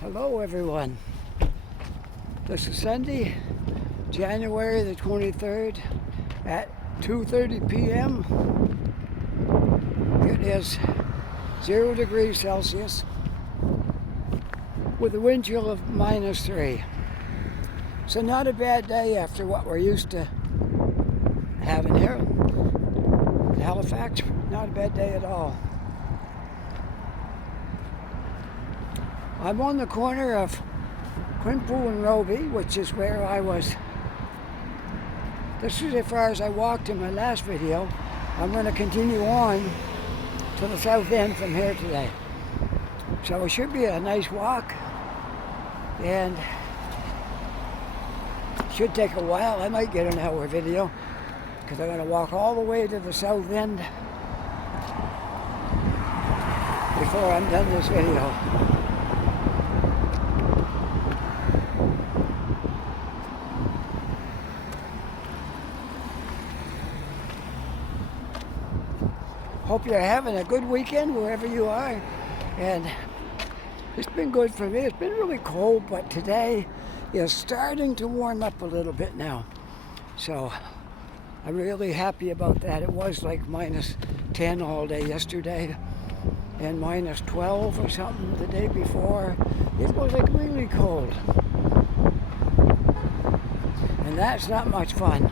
Hello everyone. This is Sunday, January the 23rd at 2:30 p.m. It is 0 degrees Celsius with a wind chill of -3. So not a bad day after what we're used to having here in Halifax. Not a bad day at all. I'm on the corner of Quinpool and Roby, which is where I was. This is as far as I walked in my last video. I'm going to continue on to the south end from here today. So it should be a nice walk, and should take a while. I might get an hour video because I'm going to walk all the way to the south end before I'm done this video. Hope you're having a good weekend wherever you are, and it's been good for me. It's been really cold, but today is starting to warm up a little bit now, so I'm really happy about that. It was like -10 all day yesterday and -12 or something the day before. It was like really cold, and that's not much fun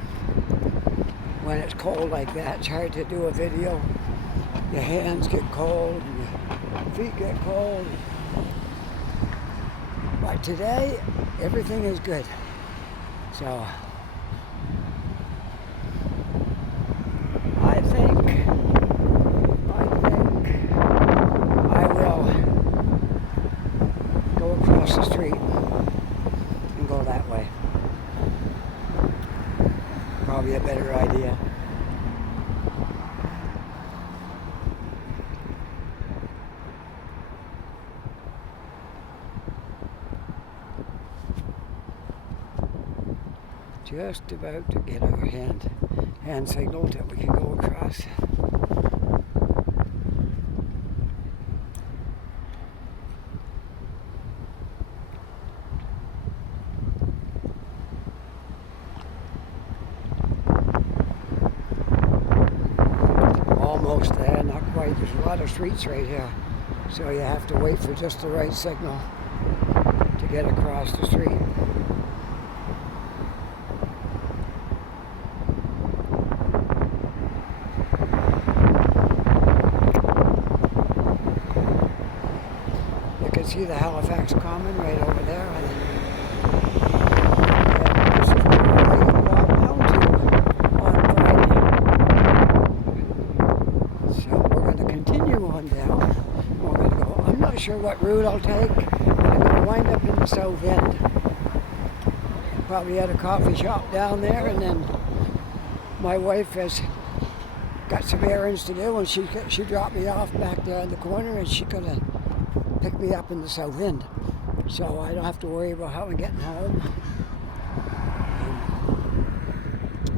when it's cold like that. It's hard to do a video. Your hands get cold and your feet get cold. But today, everything is good. So, I think I will go across the street and go that way. Probably a better idea. Just about to get our hand signal that we can go across. Almost there, not quite. There's a lot of streets right here, so you have to wait for just the right signal to get across the street. See the Halifax Common right over there, and this is where I walk down to on Friday. So we're going to continue on down. We're going to go. I'm not sure what route I'll take, but I'm going to wind up in the south end. Probably at a coffee shop down there, and then my wife has got some errands to do, and she dropped me off back there in the corner, and she's going to pick me up in the south end, so I don't have to worry about how I'm getting home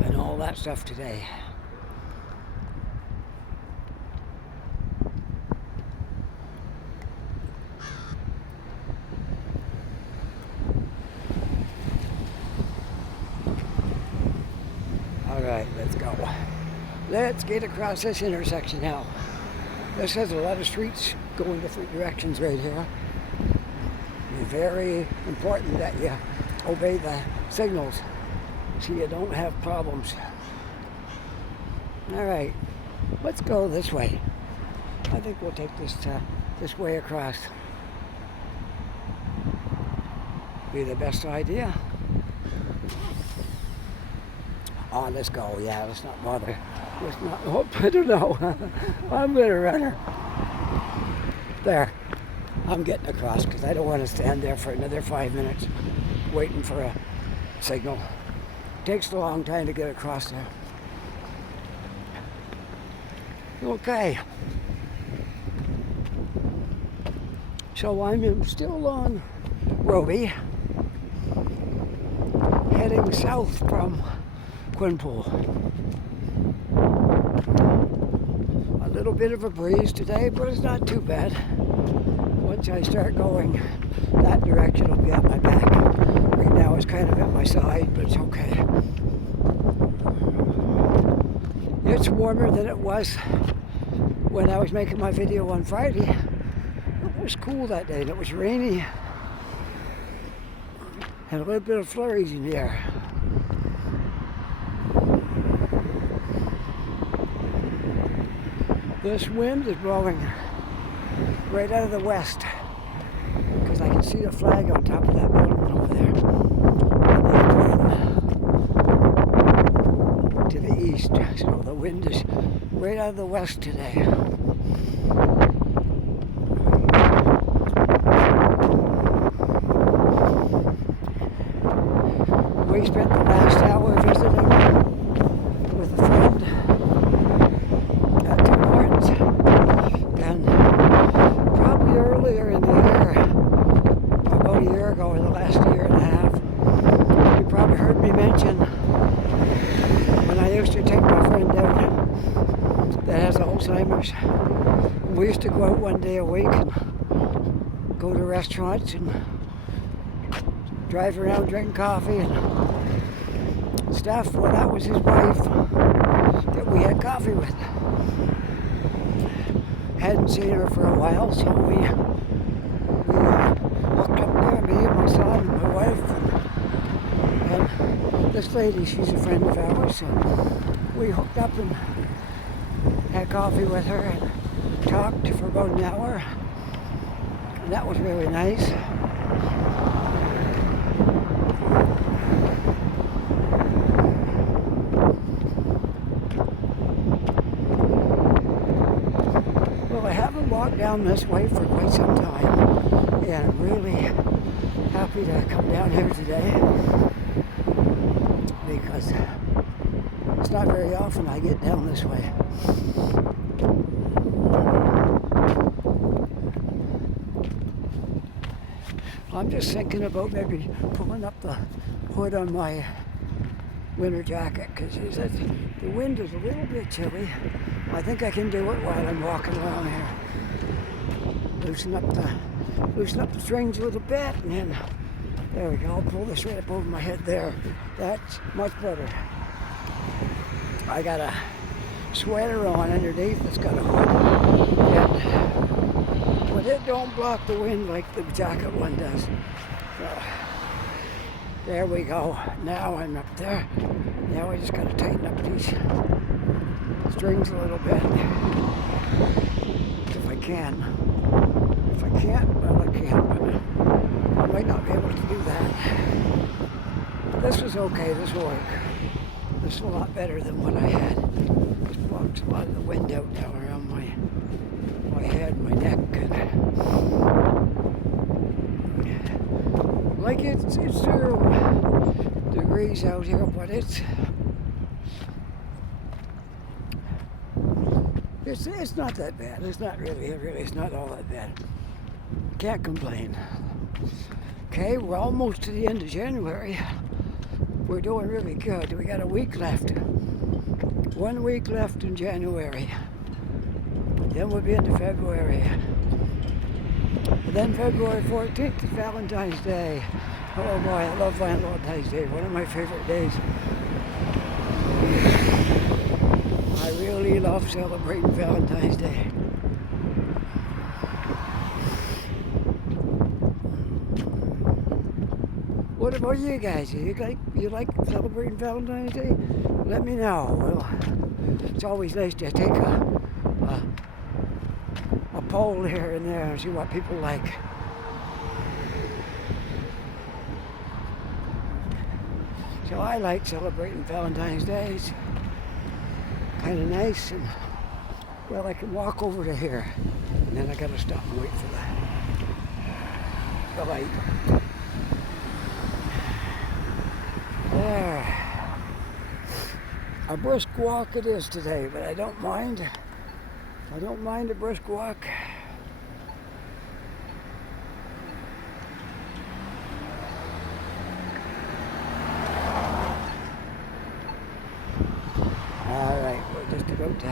and all that stuff today. All right, let's go. Let's get across this intersection now. This has a lot of streets going different directions right here. It's very important that you obey the signals so you don't have problems. All right, let's go this way. I think we'll take this way across. Be the best idea. Oh, let's go. Yeah, let's not bother. Let's not. Oh, I don't know. I'm gonna run her. There, I'm getting across because I don't want to stand there for another 5 minutes waiting for a signal. It takes a long time to get across there. Okay. So I'm still on Roby, heading south from Quinpool. A little bit of a breeze today, but it's not too bad. once I start going that direction, it'll be at my back. Right now it's kind of at my side, but it's okay. It's warmer than it was when I was making my video on Friday. It was cool that day, and it was rainy. And a little bit of flurries in the air. This wind is blowing right out of the west, because I can see the flag on top of that building over there. And to the east, so the wind is right out of the west today. We spent the last hour visiting with a friend at Tim Hortons, and probably earlier in the year, about a year ago, or the last year and a half, you probably heard me mention when I used to take my friend out that has Alzheimer's. We used to go out one day a week and go to restaurants and drive around drinking coffee and stuff. Well, that was his wife that we had coffee with. Hadn't seen her for a while, so we hooked up there, me and my son and my wife. And this lady, she's a friend of ours, so we hooked up and had coffee with her and talked for about an hour. And that was really nice. Walked down this way for quite some time, and I'm really happy to come down here today, because it's not very often I get down this way. I'm just thinking about maybe pulling up the hood on my winter jacket, because the wind is a little bit chilly. I think I can do it while I'm walking along here. Loosen up the strings a little bit, and then there we go. I'll pull this right up over my head there. That's much better. I got a sweater on underneath that's got a hood, but it don't block the wind like the jacket one does. So, there we go. Now I'm up there. Now I just got to tighten up these strings a little bit, if I can. If I can't, well, I can't, but I might not be able to do that. But this was okay. This will work. This is a lot better than what I had. This blocks a lot of the wind out now around my head, my neck, and like it's 0 degrees out here, but it's not that bad. It's not really, it's not all that bad. Can't complain. Okay, we're almost to the end of January. We're doing really good. We got a week left. 1 week left in January. Then we'll be into February. And then February 14th is Valentine's Day. Oh boy, I love Valentine's Day. One of my favorite days. I really love celebrating Valentine's Day. What about you guys? You like celebrating Valentine's Day? Let me know. Well, it's always nice to take a poll here and there and see what people like. So I like celebrating Valentine's Day. It's kind of nice, and well, I can walk over to here, and then I gotta stop and wait for the light. There. A brisk walk it is today, but I don't mind. I don't mind a brisk walk. All right, we're just about to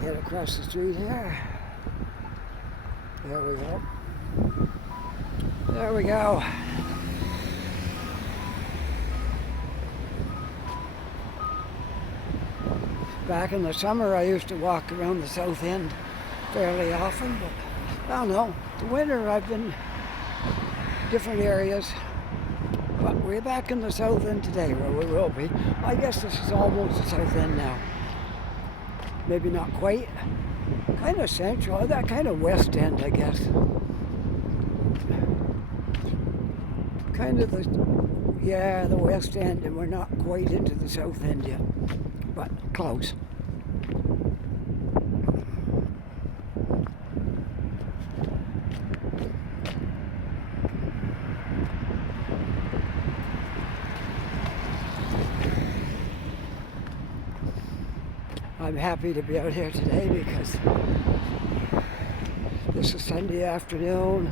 head across the street here. There we go. There we go. Back in the summer I used to walk around the south end fairly often, but I don't know. The winter I've been different areas, but we're back in the south end today where we will be. I guess this is almost the south end now. Maybe not quite. Kind of central, that kind of west end I guess. Kind of the west end, and we're not quite into the south end yet, but close. I'm happy to be out here today because this is Sunday afternoon.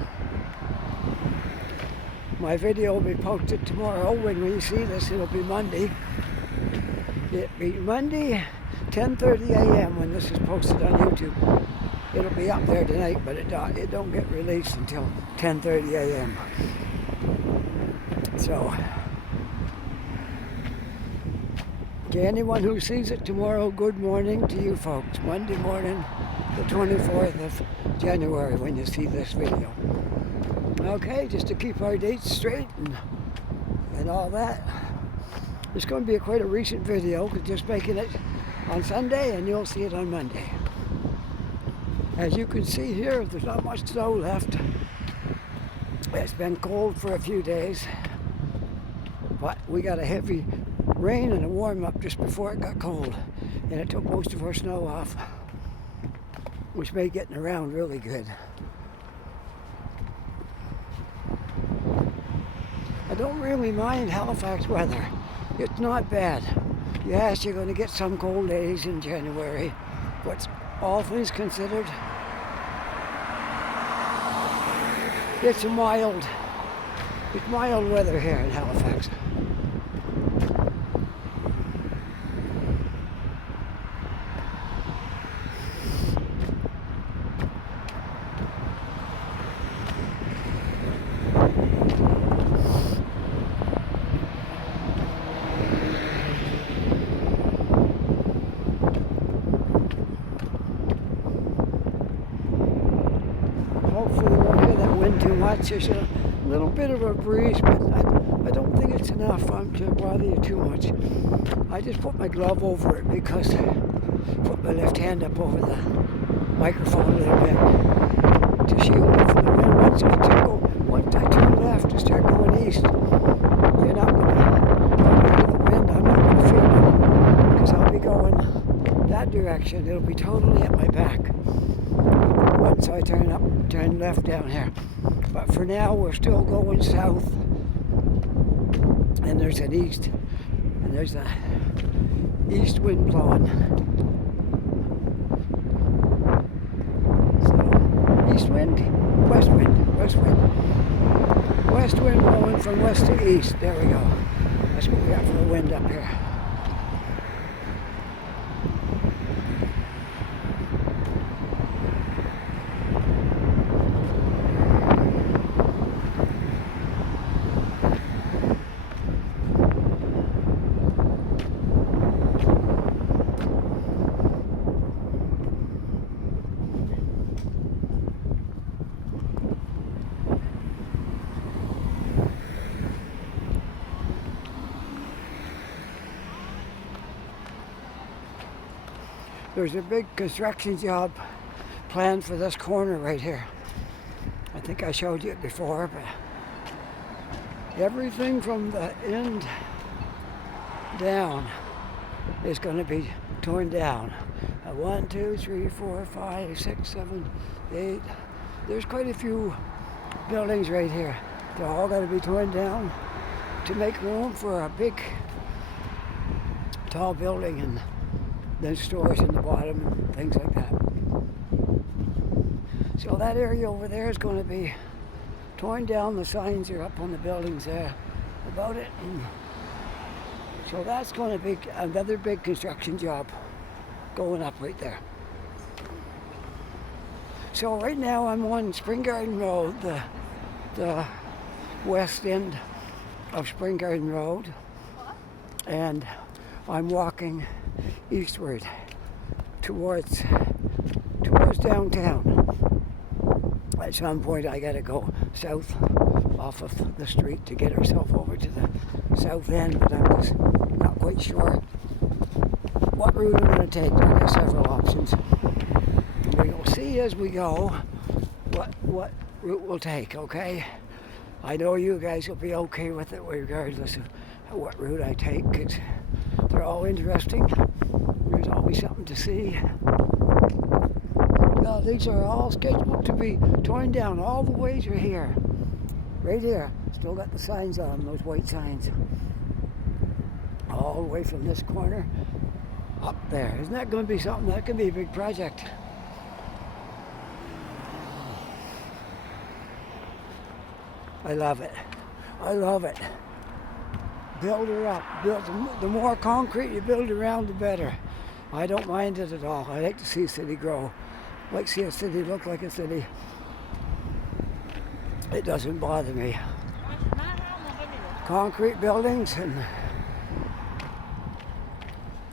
My video will be posted tomorrow. When we see this, it'll be Monday. It'll be Monday, 10:30 a.m. when this is posted on YouTube. It'll be up there tonight, but it don't get released until 10:30 a.m. So, to anyone who sees it tomorrow, good morning to you folks. Monday morning, the 24th of January, when you see this video. Okay, just to keep our dates straight and all that. It's going to be quite a recent video, just making it on Sunday, and you'll see it on Monday. As you can see here, there's not much snow left. It's been cold for a few days, but we got a heavy rain and a warm-up just before it got cold, and it took most of our snow off, which made getting around really good. I don't really mind Halifax weather. It's not bad. Yes, you're going to get some cold days in January, but all things considered, it's mild weather here in Halifax. Hopefully we won't hear that wind too much. There's a little bit of a breeze, but I don't think it's enough to bother you too much. I just put my glove over it because I put my left hand up over the microphone a little bit to shield it from the wind. Once I turn left to start going east, you're not going to feel the wind. I'm not going to feel it because I'll be going that direction. It'll be totally at my back once I turn left down here. But for now, we're still going south, and there's an east wind blowing. So, east wind, west wind blowing from west to east. There we go. That's what we got for the wind up here. There's a big construction job planned for this corner right here. I think I showed you it before, but everything from the end down is going to be torn down. 1, 2, 3, 4, 5, 6, 7, 8. There's quite a few buildings right here. They're all going to be torn down to make room for a big, tall building, and then stores in the bottom and things like that. So that area over there is going to be torn down. The signs are up on the buildings there about it. And so that's going to be another big construction job going up right there. So right now I'm on Spring Garden Road, the west end of Spring Garden Road, and I'm walking eastward towards downtown. At some point I gotta go south off of the street to get ourselves over to the south end, but I'm just not quite sure what route I'm going to take. I've got several options. We'll see as we go what route we'll take, okay? I know you guys will be okay with it regardless of what route I take, because they're all interesting. There's always something to see. Now, these are all scheduled to be torn down all the way to here. Right here. Still got the signs on, those white signs. All the way from this corner up there. Isn't that going to be something? That could be a big project. I love it. I love it. Build her up. The more concrete you build around, the better. I don't mind it at all. I like to see a city grow. I like to see a city look like a city. It doesn't bother me. Concrete buildings and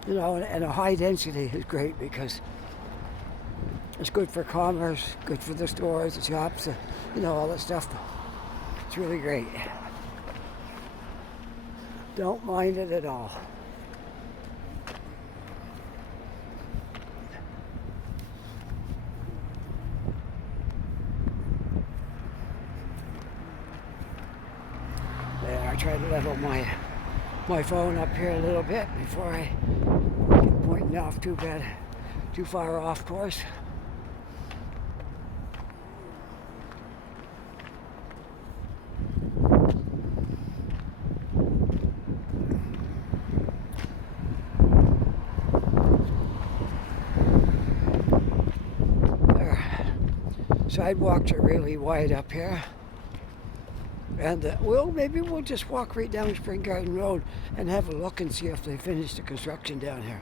and a high density is great because it's good for commerce, good for the stores, the shops, all that stuff. It's really great. Don't mind it at all. There, I try to level my phone up here a little bit before I get pointing off too far off course. Sidewalks are really wide up here. And maybe we'll just walk right down Spring Garden Road and have a look and see if they finished the construction down here.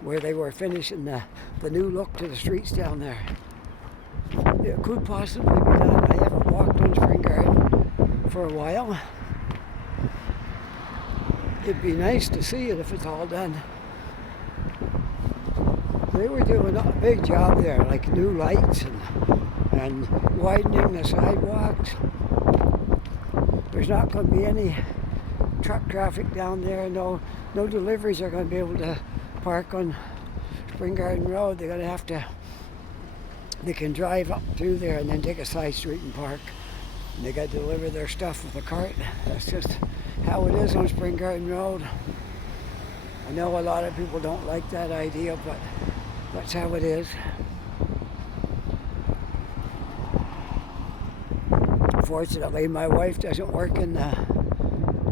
Where they were finishing the new look to the streets down there. It could possibly be done. I haven't walked on Spring Garden for a while. It'd be nice to see it if it's all done. They were doing a big job there, like new lights and widening the sidewalks. There's not going to be any truck traffic down there. No deliveries are going to be able to park on Spring Garden Road. They're going to have to. They can drive up through there and then take a side street and park. And they got to deliver their stuff with a cart. That's just how it is on Spring Garden Road. I know a lot of people don't like that idea, but that's how it is. Fortunately, my wife doesn't work in the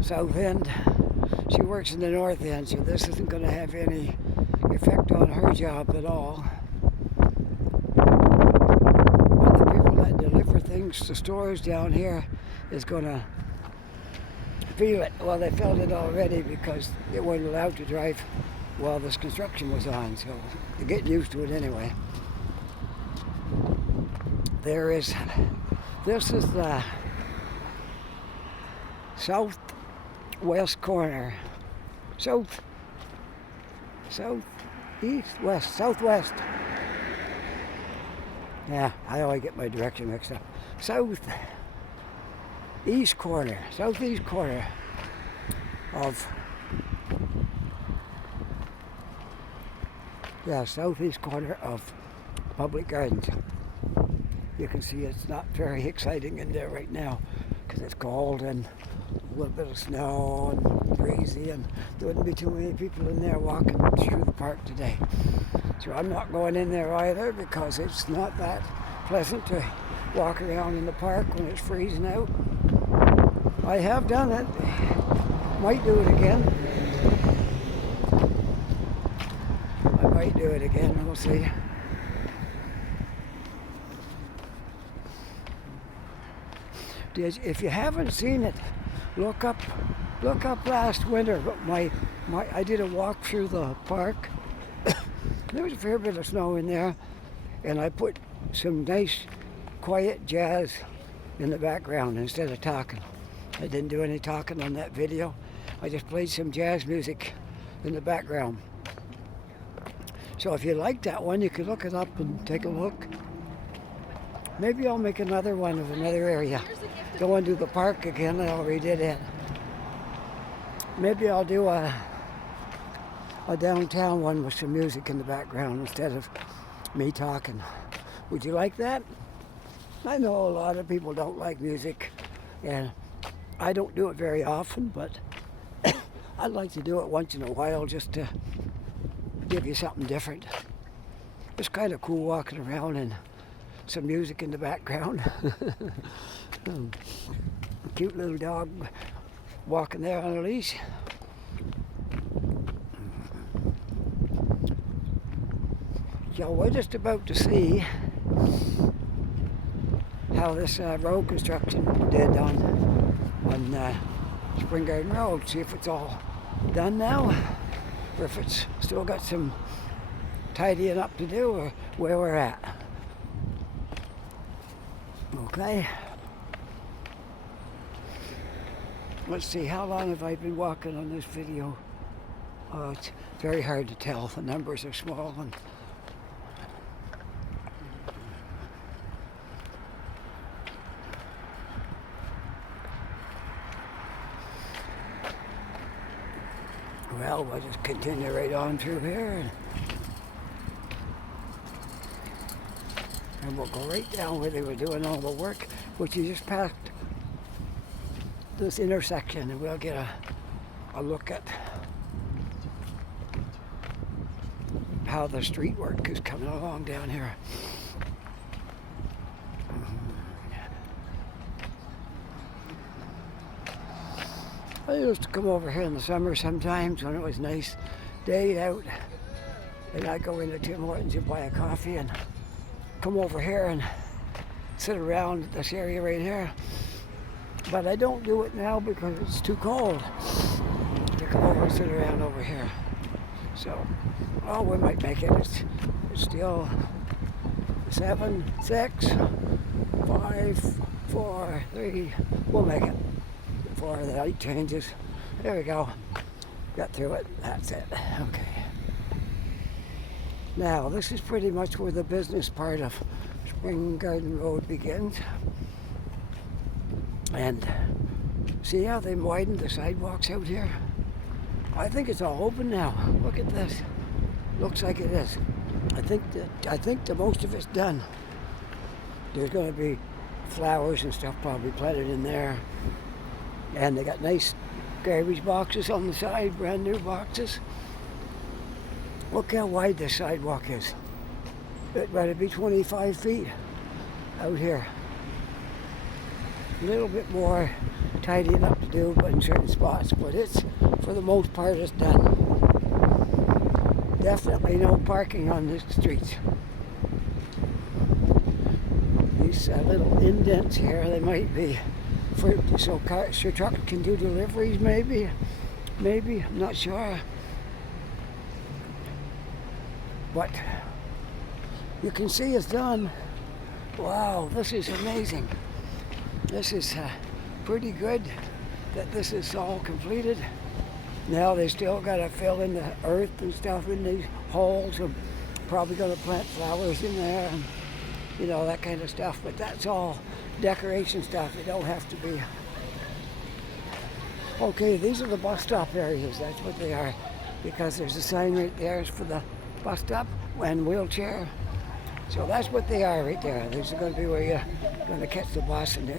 south end. She works in the north end, so this isn't going to have any effect on her job at all. But the people that deliver things to stores down here is going to feel it. Well, they felt it already because they weren't allowed to drive while this construction was on, so they're getting used to it anyway. This is the southwest corner. Southeast, west, southwest. Yeah, I always get my direction mixed up. Southeast corner of southeast corner of Public Gardens. You can see it's not very exciting in there right now because it's cold and a little bit of snow and breezy, and there wouldn't be too many people in there walking through the park today. So I'm not going in there either because it's not that pleasant to walk around in the park when it's freezing out. I have done it. Might do it again. I might do it again, we'll see. If you haven't seen it, look up last winter. I did a walk through the park. There was a fair bit of snow in there, and I put some nice, quiet jazz in the background instead of talking. I didn't do any talking on that video. I just played some jazz music in the background. So if you like that one, you can look it up and take a look. Maybe I'll make another one of another area. Don't want to do the park again, I already did it. Maybe I'll do a downtown one with some music in the background instead of me talking. Would you like that? I know a lot of people don't like music, and I don't do it very often, but I'd like to do it once in a while just to give you something different. It's kind of cool walking around and some music in the background. A cute little dog walking there on a leash. So we're just about to see how this road construction did on Spring Garden Road. See if it's all done now, or if it's still got some tidying up to do, or where we're at. Okay. Let's see, how long have I been walking on this video? Oh, it's very hard to tell. The numbers are small. And well, we'll just continue right on through here. And we'll go right down where they were doing all the work, which you just passed this intersection, and we'll get a look at how the street work is coming along down here. I used to come over here in the summer sometimes when it was a nice day out, and I'd go into Tim Hortons and buy a coffee and come over here and sit around this area right here. But I don't do it now because it's too cold to come over and sit around over here. So, oh, we might make it. It's still 7, 6, 5, 4, 3. We'll make it before the light changes. There we go. Got through it. That's it. Okay. Now, this is pretty much where the business part of Spring Garden Road begins. And see how they widened the sidewalks out here? I think it's all open now. Look at this. Looks like it is. I think the most of it's done. There's going to be flowers and stuff probably planted in there. And they got nice garbage boxes on the side, brand new boxes. Look how wide this sidewalk is. It might be 25 feet out here. A little bit more tidying up to do, but in certain spots. But it's, for the most part, it's done. Definitely no parking on the streets. These little indents here, they might be so cars, your truck can do deliveries, maybe, I'm not sure. But you can see it's done. Wow, this is amazing. This is pretty good that this is all completed. Now they still got to fill in the earth and stuff in these holes, and probably going to plant flowers in there and you know, that kind of stuff. But that's all decoration stuff. It don't have to be. Okay, these are the bus stop areas. That's what they are, because there's a sign right there for the bus stop and wheelchair. So that's what they are right there. These are going to be where you're going to catch the bus and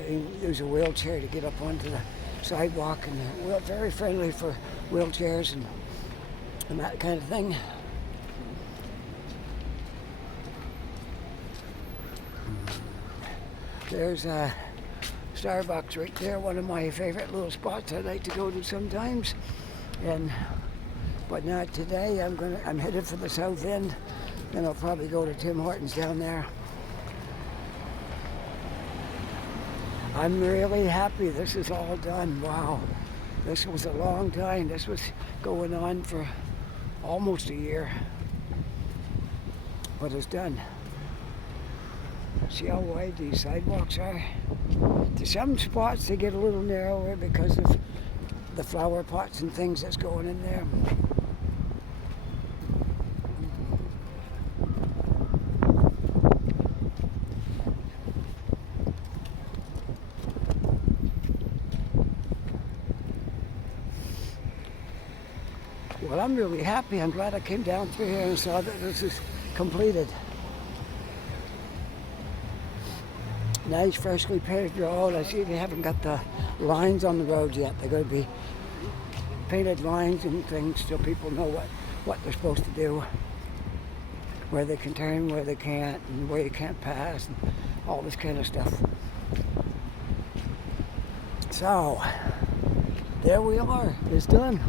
use a wheelchair to get up onto the sidewalk, and they're very friendly for wheelchairs and that kind of thing. There's a Starbucks right there, one of my favorite little spots I like to go to sometimes. But not today. I'm headed for the south end. Then I'll probably go to Tim Hortons down there. I'm really happy this is all done. Wow. This was a long time. This was going on for almost a year. But it's done. See how wide these sidewalks are? To some spots they get a little narrower because of the flower pots and things that's going in there. Well, I'm really happy. I'm glad I came down through here and saw that this is completed. Nice, freshly paved road. I see they haven't got the lines on the road yet. They're going to be painted lines and things so people know what they're supposed to do. Where they can turn, where they can't, and where you can't pass, and all this kind of stuff. So, there we are. It's done.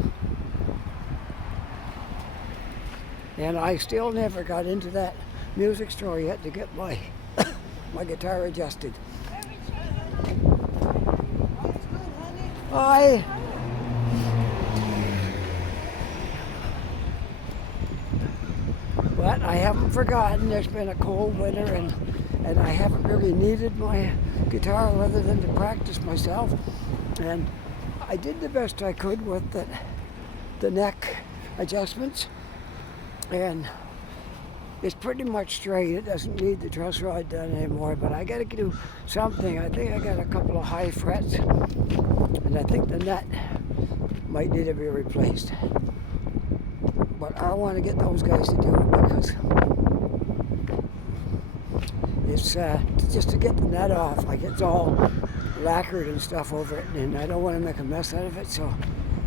And I still never got into that music store yet to get my my guitar adjusted. Hi. But I haven't forgotten. There's been a cold winter and I haven't really needed my guitar other than to practice myself. And I did the best I could with the neck adjustments. And it's pretty much straight. It doesn't need the truss rod done anymore, but I gotta do something. I think I got a couple of high frets, and I think the nut might need to be replaced. But I want to get those guys to do it because it's just to get the nut off. Like it's all lacquered and stuff over it, and I don't want to make a mess out of it, so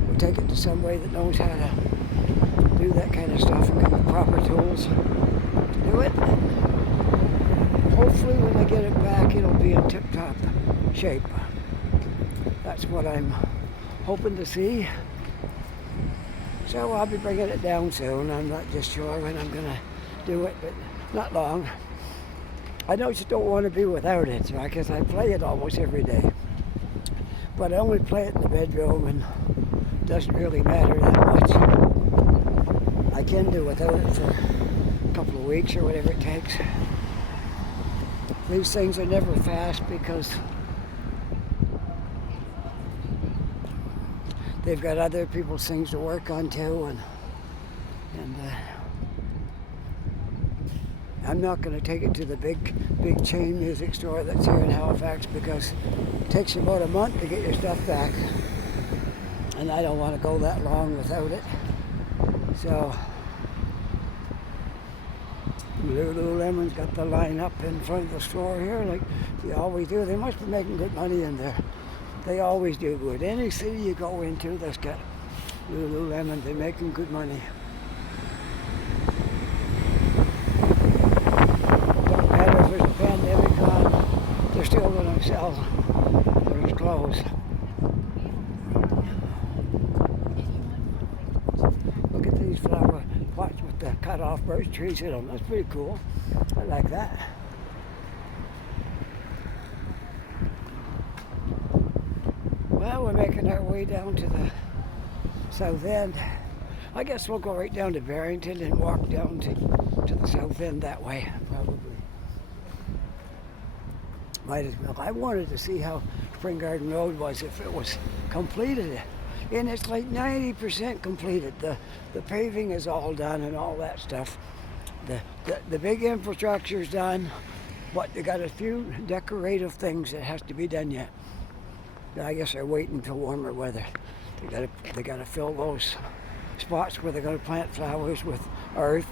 we'll take it to somebody that knows how to do that kind of stuff and get the proper tools to do it. Hopefully when I get it back it'll be in tip-top shape. That's what I'm hoping to see. So I'll be bringing it down soon. I'm not just sure when I'm gonna do it, but not long. I just don't want to be without it, so I guess I play it almost every day. But I only play it in the bedroom and it doesn't really matter that much. I can do without it for a couple of weeks or whatever it takes. These things are never fast because they've got other people's things to work on too, and I'm not going to take it to the big chain music store that's here in Halifax because it takes about a month to get your stuff back, and I don't want to go that long without it. So Lululemon's got the line up in front of the store here like they always do. They must be making good money in there. They always do good. Any city you go into that's got Lululemon, they're making good money. Don't matter if there's a pandemic on, they're still going to sell their clothes. Look at these flower pots with the cut off birch trees in them. That's pretty cool. I like that. Well, we're making our way down to the south end. I guess we'll go right down to Barrington and walk down to the south end that way, probably. Might as well. I wanted to see how Spring Garden Road was if it was completed. And it's like 90% completed. The paving is all done and all that stuff. The big infrastructure's done, but they got a few decorative things that has to be done yet. I guess they're waiting until warmer weather. They gotta fill those spots where they're gonna plant flowers with earth,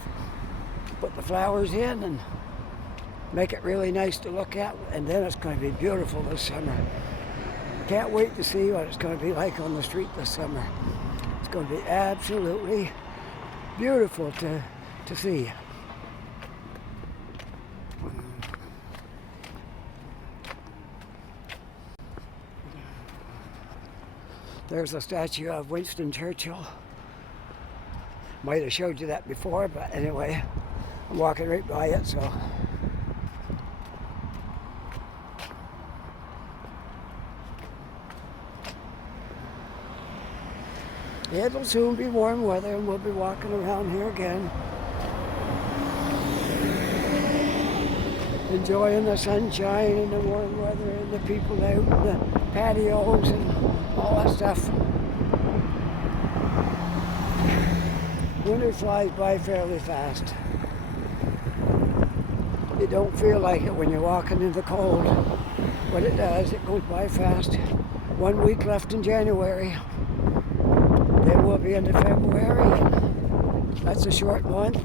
put the flowers in and make it really nice to look at, and then it's gonna be beautiful this summer. Can't wait to see what it's gonna be like on the street this summer. It's gonna be absolutely beautiful to see. There's a statue of Winston Churchill. Might have showed you that before, but anyway, I'm walking right by it, so. It'll soon be warm weather and we'll be walking around here again. enjoying the sunshine and the warm weather and the people out in the patios and all that stuff. Winter flies by fairly fast. You don't feel like it when you're walking in the cold, but it does. It goes by fast. 1 week left in January. Then we'll be into February. That's a short month,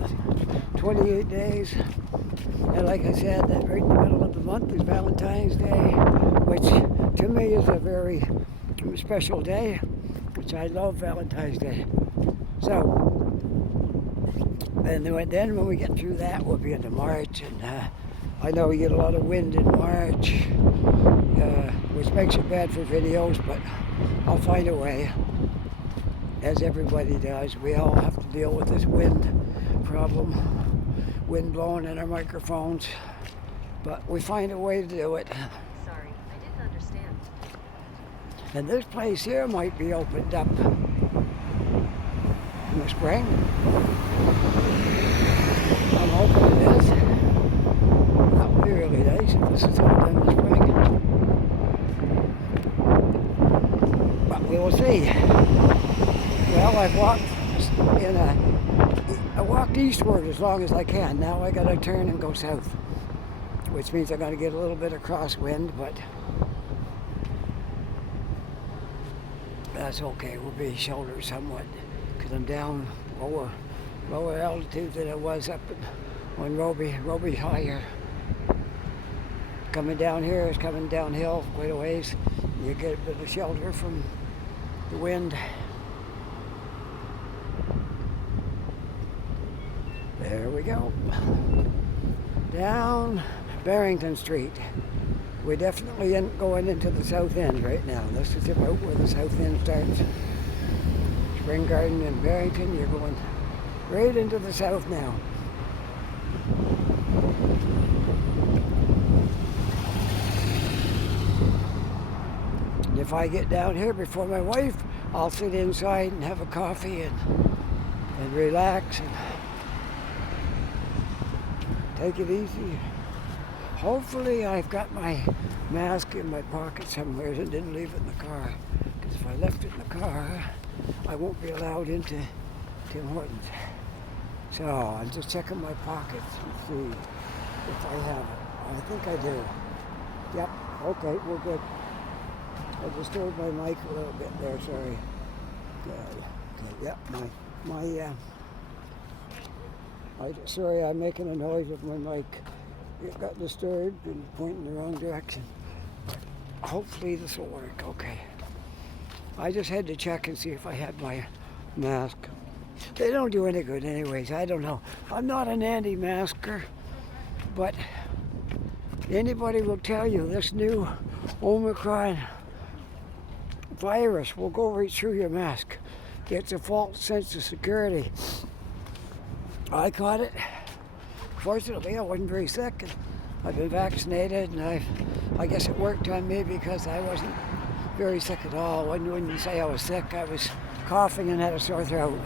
28 days. And like I said, that right in the middle of the month is Valentine's Day, which to me is a very special day, which I love Valentine's Day. So, and then when we get through that, we'll be into March, and I know we get a lot of wind in March, which makes it bad for videos, but I'll find a way, as everybody does. We all have to deal with this wind problem, wind blowing in our microphones, but we find a way to do it. Sorry, I didn't understand. And this place here might be opened up in the spring. I'm hoping it is. That would be really nice if this is all done in the spring. But we will see. Well, I walked eastward as long as I can. Now I gotta turn and go south, which means I gotta get a little bit of crosswind, but that's okay. We'll be sheltered somewhat because I'm down lower altitude than I was up on Roby. Roby's higher. Coming down here is coming downhill quite a ways. You get a bit of shelter from the wind. There we go. Down Barrington Street. We're definitely going into the south end right now. This is about where the south end starts. Spring Garden in Barrington, you're going right into the south now. And if I get down here before my wife, I'll sit inside and have a coffee and relax and take it easy. Hopefully I've got my mask in my pocket somewhere and didn't leave it in the car. Because if I left it in the car, I won't be allowed into Tim Hortons. So I'm just checking my pockets and see if I have it. I think I do. Yep, okay, we're good. I disturbed my mic a little bit there, sorry. Good. Okay, yep, sorry, I'm making a noise with my mic. It got disturbed and pointing in the wrong direction. Hopefully this will work, okay. I just had to check and see if I had my mask. They don't do any good anyways, I don't know. I'm not an anti-masker, but anybody will tell you this new Omicron virus will go right through your mask. It's a false sense of security. I caught it. Fortunately, I wasn't very sick. I've been vaccinated, and I guess it worked on me because I wasn't very sick at all. When you say I was sick, I was coughing and had a sore throat,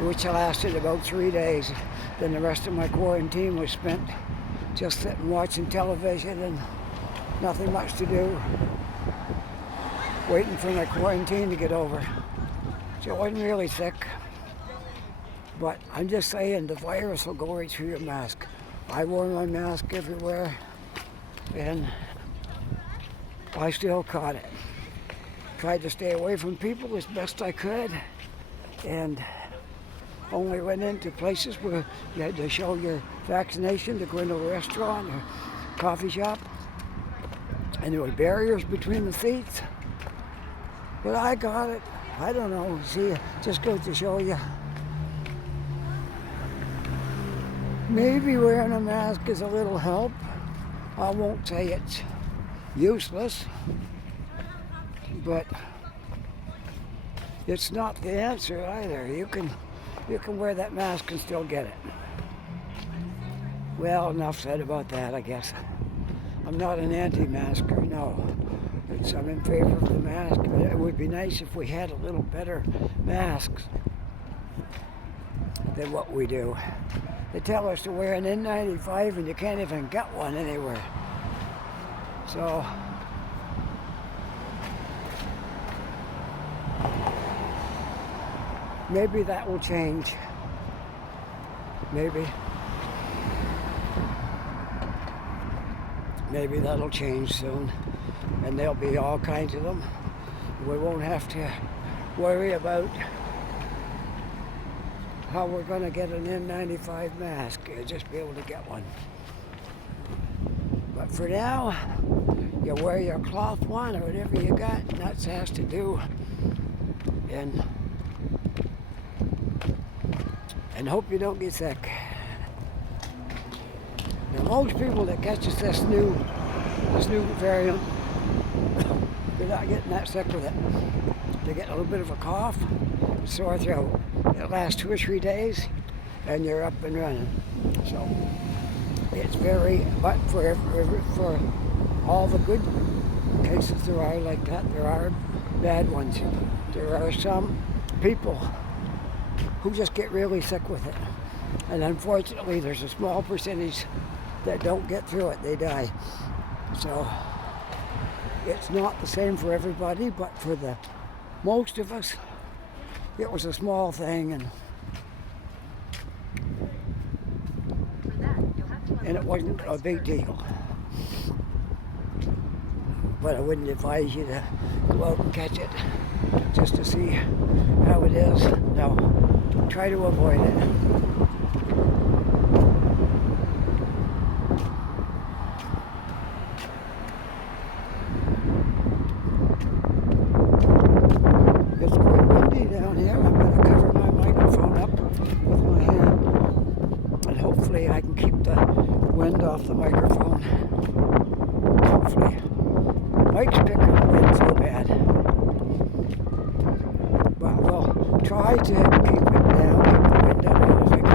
which lasted about 3 days. Then the rest of my quarantine was spent just sitting watching television and nothing much to do, waiting for my quarantine to get over. So I wasn't really sick. But I'm just saying, the virus will go right through your mask. I wore my mask everywhere, and I still caught it. Tried to stay away from people as best I could, and only went into places where you had to show your vaccination to go into a restaurant or coffee shop, and there were barriers between the seats. But I got it. I don't know. See, just goes to show you. Maybe wearing a mask is a little help. I won't say it's useless, but it's not the answer either. You can wear that mask and still get it. Well, enough said about that, I guess. I'm not an anti-masker, no. I'm in favor of the mask, but it would be nice if we had a little better masks than what we do. they tell us to wear an N95 and you can't even get one anywhere. So maybe that will change. Maybe that'll change soon, and there'll be all kinds of them. We won't have to worry about how we're going to get an N95 mask. You'll just be able to get one. But for now, you wear your cloth one or whatever you got, and that has to do. And hope you don't get sick. Now, most people that catches this new variant, they're not getting that sick with it. They get a little bit of a cough, sore throat. It lasts 2 or 3 days, and you're up and running. So it's but for all the good cases there are like that, there are bad ones. There are some people who just get really sick with it. And unfortunately, there's a small percentage that don't get through it. They die. So it's not the same for everybody, but for the most of us, it was a small thing, and it wasn't a big deal. But I wouldn't advise you to go out and catch it just to see how it is. No, try to avoid it. It's quite windy down here. I'm going to cover my microphone up with my hand, and hopefully I can keep the wind off the microphone. Hopefully. Mike's picking the wind so bad. But we'll try to keep it down, keep the wind down as I can.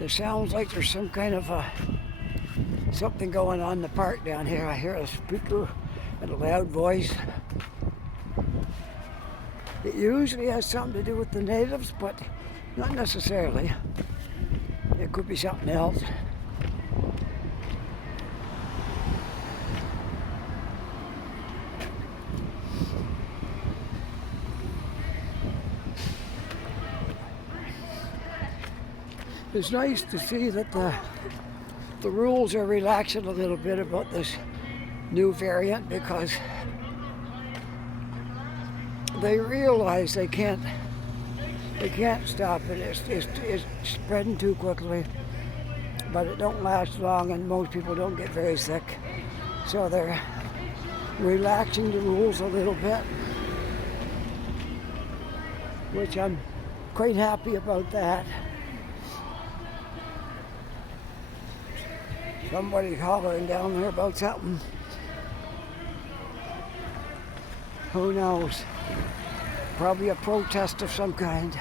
It sounds like there's some kind of something going on in the park down here. I hear a speaker and a loud voice. It usually has something to do with the natives, but not necessarily. It could be something else. It's nice to see that the rules are relaxing a little bit about this new variant, because they realize they can't stop it. It's spreading too quickly, but it don't last long, and most people don't get very sick. So they're relaxing the rules a little bit, which I'm quite happy about that. Somebody hollering down there about something. Who knows? Probably a protest of some kind.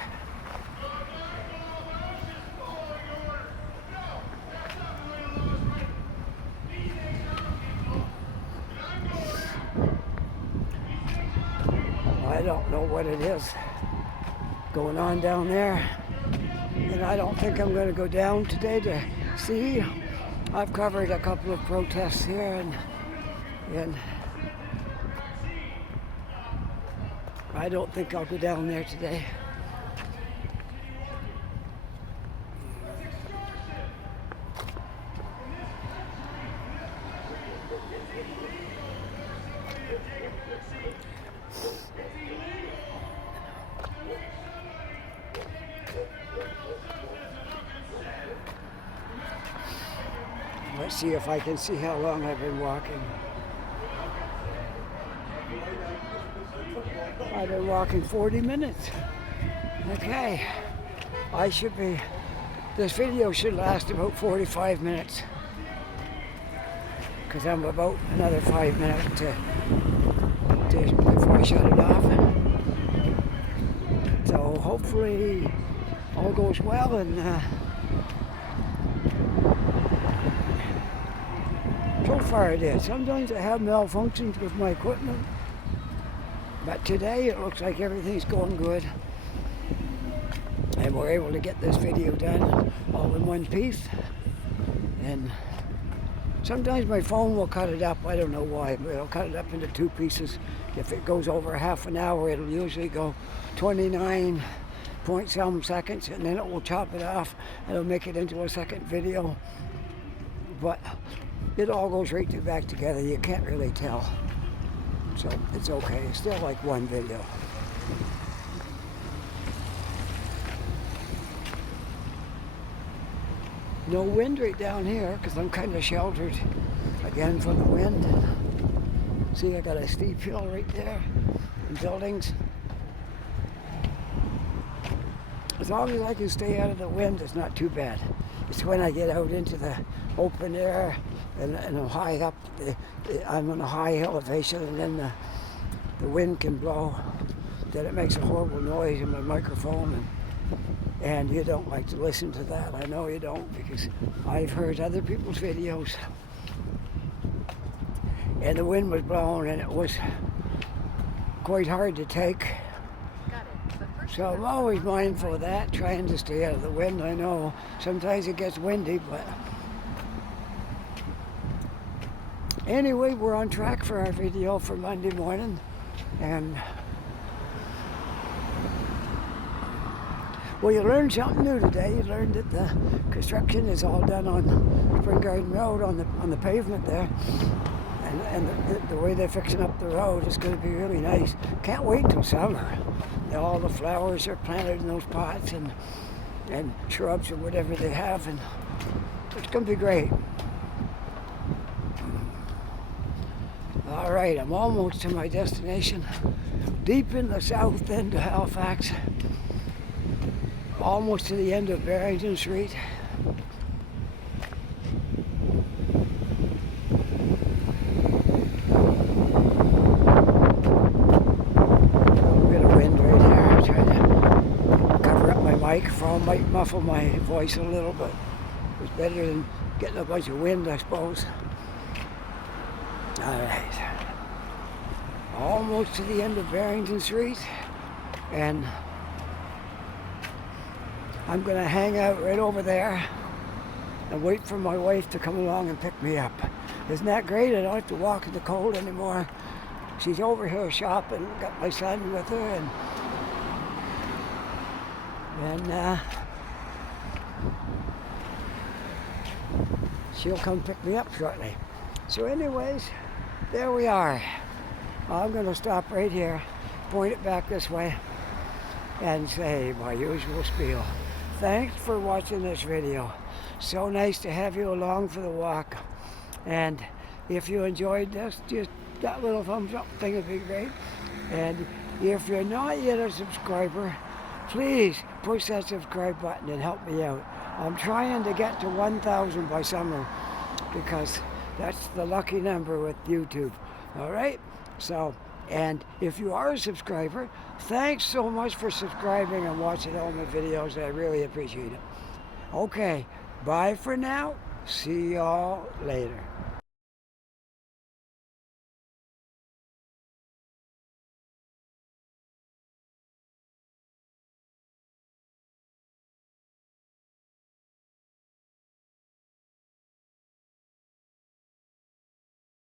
I don't know what it is going on down there, and I don't think I'm going to go down today to see. I've covered a couple of protests here, and I don't think I'll go down there today. Let's see if I can see how long I've been walking. I've been walking 40 minutes. Okay. This video should last about 45 minutes. because I'm about another 5 minutes before I shut it off. So hopefully all goes well, and so far it is. Sometimes I have malfunctions with my equipment, but today it looks like everything's going good. And we're able to get this video done all in one piece. And sometimes my phone will cut it up. I don't know why, but it'll cut it up into 2 pieces. If it goes over half an hour, it'll usually go 29 point some seconds, and then it will chop it off. It'll make it into a second video. But it all goes right back together. You can't really tell. So it's okay. It's still like one video. No wind right down here because I'm kind of sheltered again from the wind. See, I got a steep hill right there and buildings. As long as I can stay out of the wind, it's not too bad. It's when I get out into the open air and I'm high up, I'm on a high elevation, and then the wind can blow, that it makes a horrible noise in my microphone. And you don't like to listen to that. I know you don't, because I've heard other people's videos and the wind was blowing and it was quite hard to take. So I'm always mindful of that, trying to stay out of the wind. I know sometimes it gets windy, but anyway, we're on track for our video for Monday morning. And well, you learned something new today. You learned that the construction is all done on Spring Garden Road, on the pavement there. And the way they're fixing up the road is going to be really nice. Can't wait till summer. All the flowers are planted in those pots and shrubs or whatever they have, and it's going to be great. All right, I'm almost to my destination, deep in the south end of Halifax, almost to the end of Barrington Street. Microphone might muffle my voice a little, but it's better than getting a bunch of wind, I suppose. All right, almost to the end of Barrington Street, and I'm going to hang out right over there and wait for my wife to come along and pick me up. Isn't that great? I don't have to walk in the cold anymore. She's over here shopping, got my son with her, and she'll come pick me up shortly. So anyways, there we are. I'm going to stop right here, point it back this way, and say my usual spiel. Thanks for watching this video. So nice to have you along for the walk. And if you enjoyed this, just that little thumbs up thing would be great. And if you're not yet a subscriber, please push that subscribe button and help me out. I'm trying to get to 1,000 by summer, because that's the lucky number with YouTube. All right? So, and if you are a subscriber, thanks so much for subscribing and watching all my videos. I really appreciate it. Okay, bye for now. See y'all later.